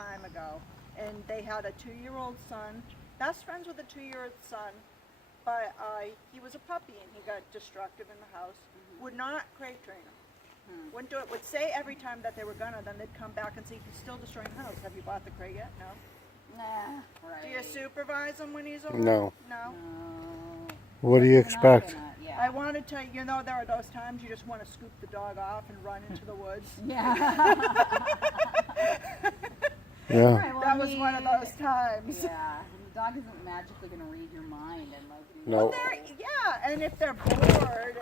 time ago, and they had a 2-year-old son, best friends with a 2-year-old son, but he was a puppy and he got destructive in the house. Would not crate train him. Wouldn't do it. Would say every time that they were gonna, then they'd come back and say, he's still destroying the house. Have you bought the crate yet? No. Nah. Right. Do you supervise him when he's over? No. No. What do you expect? Yeah. I want to tell you, you know, there are those times you just want to scoop the dog off and run into the woods. Yeah. Yeah. Right, well, That was one of those times. Yeah. And the dog isn't magically going to read your mind and like. No. Yeah, and if they're bored,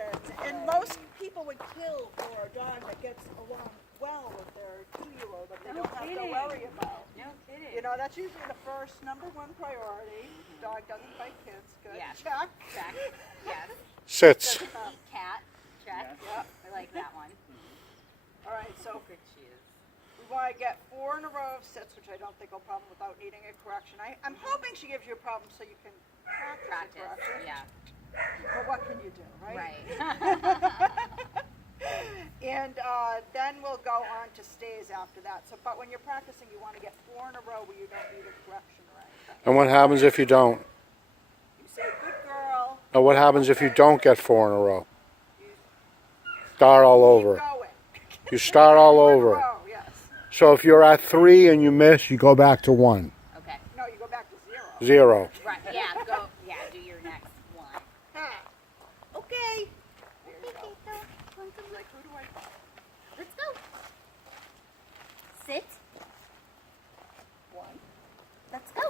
and most people would kill for a dog that gets along well with their 2-year-old that they don't have to worry about. No kidding. You know, that's usually the first #1 priority. Dog doesn't bite kids. Good. Yeah. Check. Check. Yes. Sits. Eat cat. Check. Yep. I like that one. All right, so Good she is. we want to get 4 in a row of sits, which I don't think will problem without needing a correction. I'm hoping she gives you a problem so you can practice. Yeah. But what can you do, right? Right. And then we'll go on to stays after that. So, but when you're practicing, you want to get 4 in a row where you don't need a correction or anything. And what happens if you don't? You say, good girl. Or what happens if you don't get 4 in a row? Start all over. Keep going. You start all 4 in a over. row, yes. So if you're at 3 and you miss, you go back to 1. Okay. No, you go back to 0. 0. Right. Yeah. Go. Yeah. Do your next one. Ha. Okay. There you go. Like, who do I call? Let's go. Sit. 1. Let's go.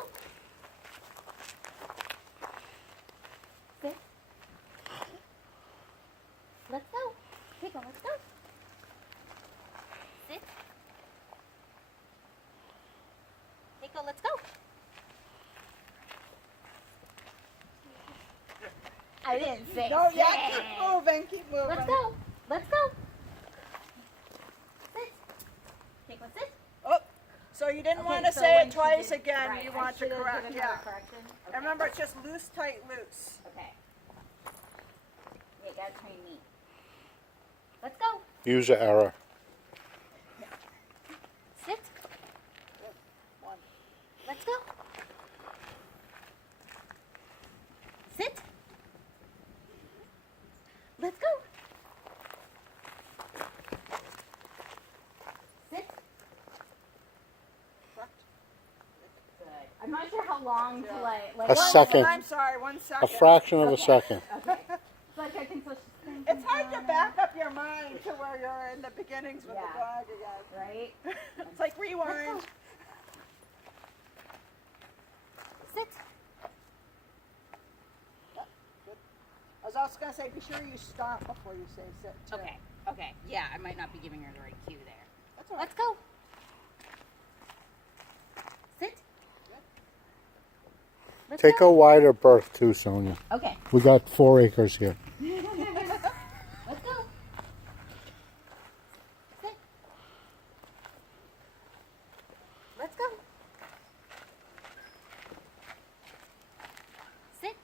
Sit. Let's go. Caico, let's go. Sit. Caico, let's go. I didn't say No, sit. yeah, keep moving, keep moving. Let's go. Let's go. Sit. Caico, sit. Oh, so you didn't Okay, want to so say when it she twice did- again. right, You I want to should've correct, given her yeah. a correction. Okay. And remember, it's just loose, tight, loose. Okay. You gotta train me. Let's go. User error. Sit. Good. 1. Let's go. Sit. Let's go. Sit. Correct. Good. I'm not sure how long to like. A second. I'm sorry, 1 A second. fraction of a second. Okay. It's like I can push. It's hard to back up your mind to where you're in the beginnings with the Yeah. dog again. Right. It's like rewind. Sit. Good. I was also going to say, be sure you stop before you say sit, too. Okay. Okay. Yeah, I might not be giving her the right cue there. That's all right. Let's go. Sit. Let's Take go. a wider berth too, Sonia. Okay. We got 4 acres here. Let's go. Sit. Let's go. Sit.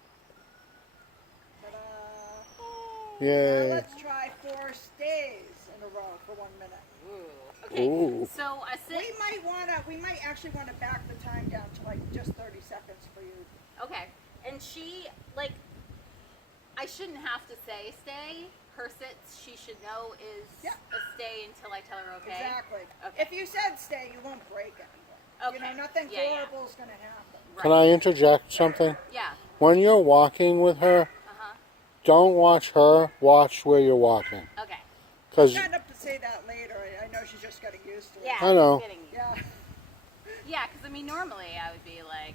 Ta-da. Yay. Now let's try 4 stays in a row for 1 minute. Ooh. Okay. Ooh. So a sit. We might actually want to back the time down to like just 30 seconds for you. Okay. And she, like, I shouldn't have to say stay. Her sits, she should know is Yeah. a stay until I tell her okay. Exactly. Okay. If you said stay, you won't break anything. Okay. You know, nothing Yeah, yeah. horrible is going to happen. Can I interject something? Yeah. When you're walking with her, Uh-huh. don't watch her, watch where you're walking. Okay. Because, Kind of to say that later. I know she's just getting used to it. Yeah. I know. Getting you. Yeah. Yeah, because I mean, normally I would be like,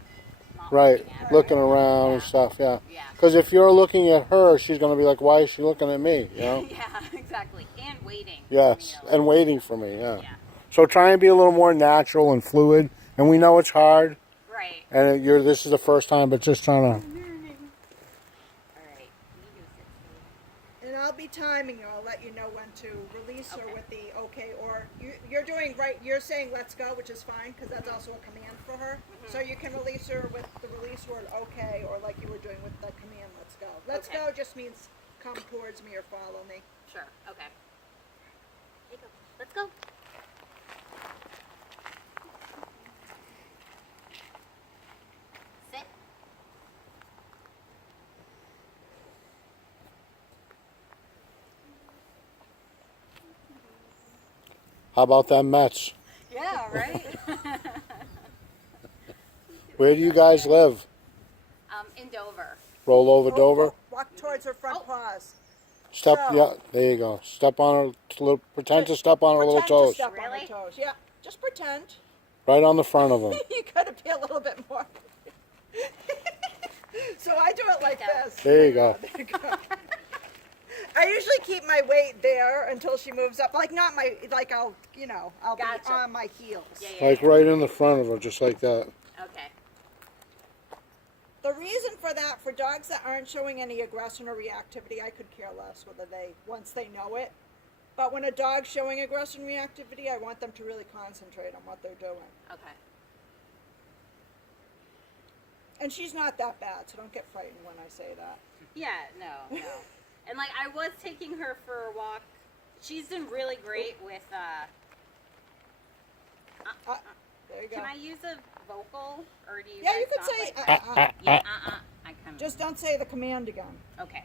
not right, looking at her. looking around and Yeah. stuff, yeah. Yeah. Because if you're looking at her, she's going to be like, why is she looking at me, you know? Yeah, exactly. And waiting. Yes, for me to, and waiting for me, yeah. Yeah. So try and be a little more natural and fluid. And we know it's hard, Right. and this is the first time, but just trying to... All right. You do sit. And I'll be timing you. I'll let you know when to release her Okay. with the okay, or you're doing right. You're saying let's go, which is fine because that's also a command for her. So you can release her with the release word okay, or like you were doing with the command let's go. Let's Okay. go just means come towards me or follow me. Sure. Okay. Here you go. Let's go. How about them Mets? Yeah, right? Where do you guys live? In Dover. Roll over Dover? Oh, walk towards her front Oh. paws. Step, So- yeah, there you go. Step on her, pretend to step on her little Pretend to toes. step on Really? her toes. Yeah, just pretend. Right on the front of them. You gotta be a little bit more. So I do it like There you go. this. There you go. There you go. I usually keep my weight there until she moves up. Like not my, like I'll be Gotcha. on my heels. Yeah. Like right in the front of her, just like that. Okay. The reason for that, for dogs that aren't showing any aggression or reactivity, I could care less whether once they know it. But when a dog's showing aggression and reactivity, I want them to really concentrate on what they're doing. Okay. And she's not that bad, so don't get frightened when I say that. Yeah, no. And like I was taking her for a walk. She's been really great with There you go. can I use a vocal or do you Yeah, guys you could not say, like that? Yeah, I kind of just don't say the command again. okay.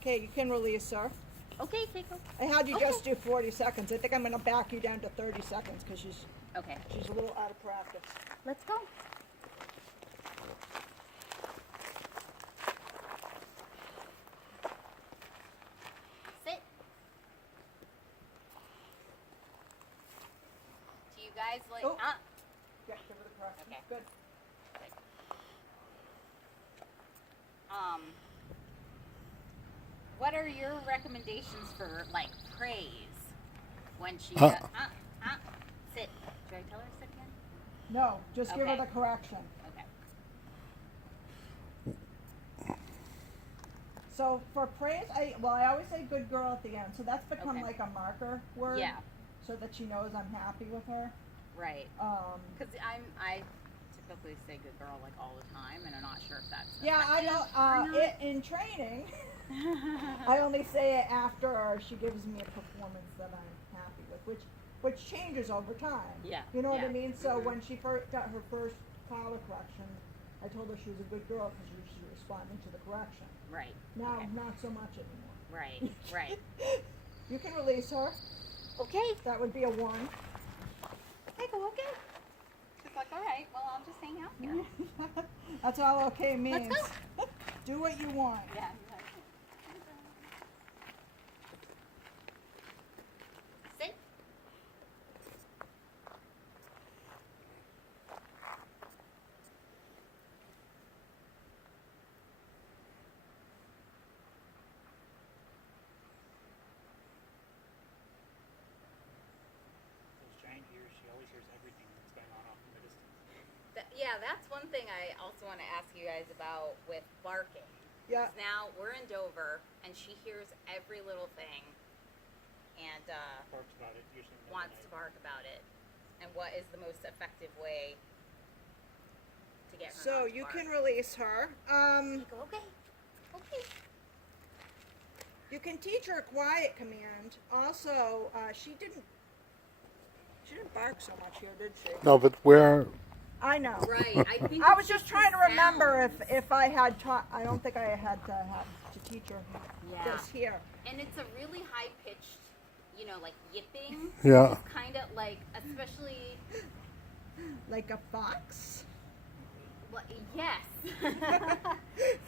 Okay, you can release her. Okay, Caico. I had you Okay. just do 40 seconds. I think I'm going to back you down to 30 seconds because she's Okay. a little out of practice. Let's go. Sit. Do you guys like Oh. Yeah, give her the correction. Okay. Good. what are your recommendations for like praise when she Huh. sit? Do I tell her to sit again? No, just give her Okay. the correction. Okay. So for praise, I always say good girl at the end. So that's become Okay. like a marker word. Yeah. So that she knows I'm happy with her. Right. Um, Because I typically say good girl like all the time, and I'm not sure if that's yeah, I effective don't. or not. In training, I only say it after she gives me a performance that I'm happy with, which changes over time. Yeah, You know what I yeah. mean? So Mhm. when she first got her first collar correction, I told her she was a good girl because she was responding to the correction. Right. Now, Okay. not so much anymore. Right. Right. You can release her. Okay. That would be a 1. I go okay. She's like, all right. Well, I'll just hang out here. That's all okay means. Let's Do what you want. Yeah. Sit. Those giant ears, she always hears everything that's going on off in the distance. Yeah, that's one thing I also want to ask you guys about with barking. Yeah. Now we're in Dover, and she hears every little thing, and Barks about it usually. in the wants to night. bark about it. And what is the most effective way to get her? So not to you bark? can release her. You go, okay. Okay. You can teach her a quiet command. Also, she didn't bark so much here, did she? No, but where? I know. Right. I think I it's was just the trying to remember sounds. if I had taught. I don't think I had to have to teach her Yeah. this here. And it's a really high pitched, like yipping. Yeah. It's kind of like, especially, Like a fox. well, yes.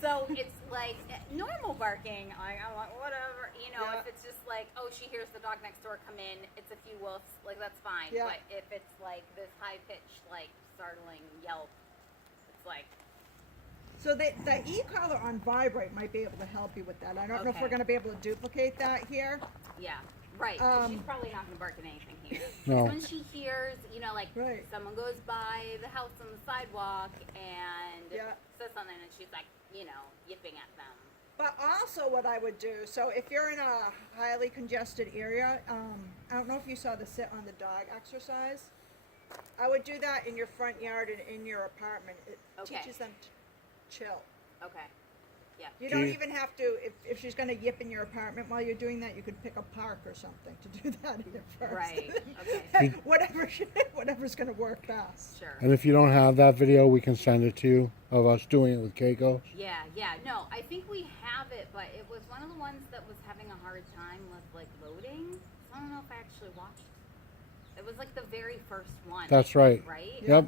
So it's like normal barking. I'm like, whatever. Yeah. If it's just like, oh, she hears the dog next door come in, it's a few wolves, like that's fine. Yeah. But if it's like this high pitched, like startling yelp, it's like, So the e-collar on vibrate might be able to help you with that. I don't know if Okay. we're going to be able to duplicate that here. yeah. Right, 'cause she's Um, probably not going to bark at anything here. No. When she hears, like Right. someone goes by the house on the sidewalk and Yeah. says something, and she's like, yipping at them. But also what I would do, so if you're in a highly congested area, I don't know if you saw the sit on the dog exercise. I would do that in your front yard and in your apartment. It Okay. teaches them to chill. Okay. Yeah. You Do don't you- even have to, if she's going to yip in your apartment while you're doing that, you could pick a park or something to do that in first. Right, okay. Whatever's going to work best. Sure. And if you don't have that video, we can send it to you of us doing it with Caico. Yeah, yeah. No, I think we have it, but it was one of the ones that was having a hard time with like loading. So I don't know if I actually watched it. It was like the very first one. That's right. Right? Yep.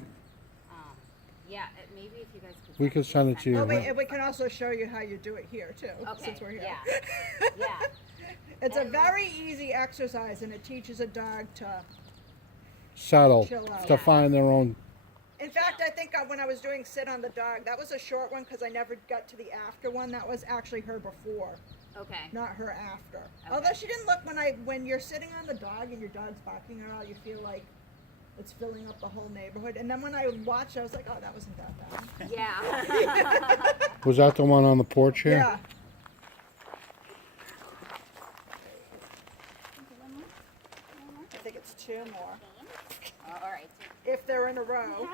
Yeah, maybe if you guys could. We could send it to you. Oh, Yeah. wait, and we can also show you how you do it here, too, Okay, since we're here. yeah. Yeah. It's a And- very easy exercise, and it teaches a dog to... Settle Chill out. to find their own. In fact, I think when I was doing sit on the dog, that was a short one because I never got to the after one. That was actually her before, Okay. not her after. Okay. Although she didn't look when you're sitting on the dog and your dog's barking at all, you feel like it's filling up the whole neighborhood. And then when I watched, I was like, oh, that wasn't that bad. Yeah. Was that the one on the porch here? Yeah. I think it's 2 more All right. if they're in a row.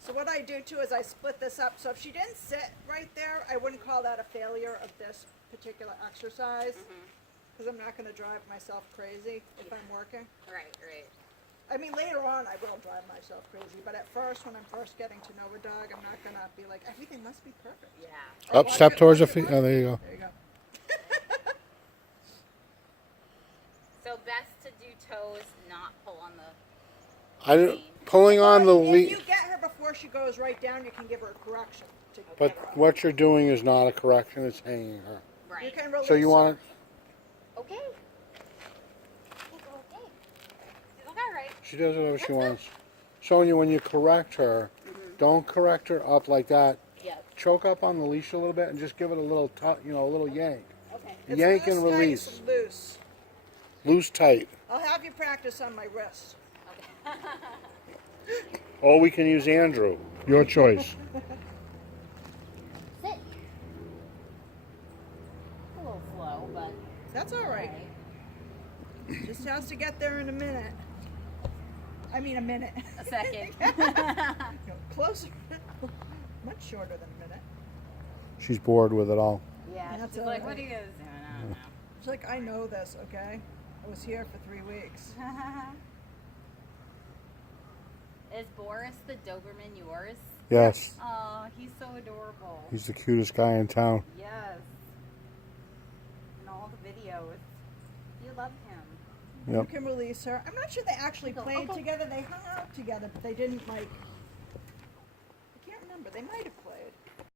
So what I do too is I split this up. So if she didn't sit right there, I wouldn't call that a failure of this particular exercise because I'm not going to drive myself crazy if I'm working. Right, right. I mean, later on I will drive myself crazy, but at first, when I'm first getting to know a dog, I'm not going to be like, everything must be perfect. Yeah. Up, step towards the feet. Oh, there you go. There you go. So best to do toes, not pull on the. I didn't, pulling on the If lead. you get her before she goes right down, you can give her a correction. To But get her up. what you're doing is not a correction. It's hanging her. Right. You can release So you want? her. Okay. Okay. She's like, all right. She does whatever she wants. So when you correct her, don't correct her up like that. Yep. Choke up on the leash a little bit and just give it a little, a little yank. Okay. It's Yank and loose, tight, release. Loose. Loose tight. I'll have you practice on my wrist. Or we can use Andrew. Your choice. Sit. A little slow, but. That's all right. Just has to get there in a minute. I mean, a minute. A second. No, closer. Much shorter than a minute. She's bored with it all. Yeah. That's She's all like, right. what are you guys doing? I don't know. She's like, I know this, okay? I was here for 3 weeks. Is Boris the Doberman yours? Yes. Oh, he's so adorable. He's the cutest guy in town. Yes. In all the videos. You love him. You Yep. can release her. I'm not sure they actually Go, played okay. together. They hung out together, but they didn't like. I can't remember. They might have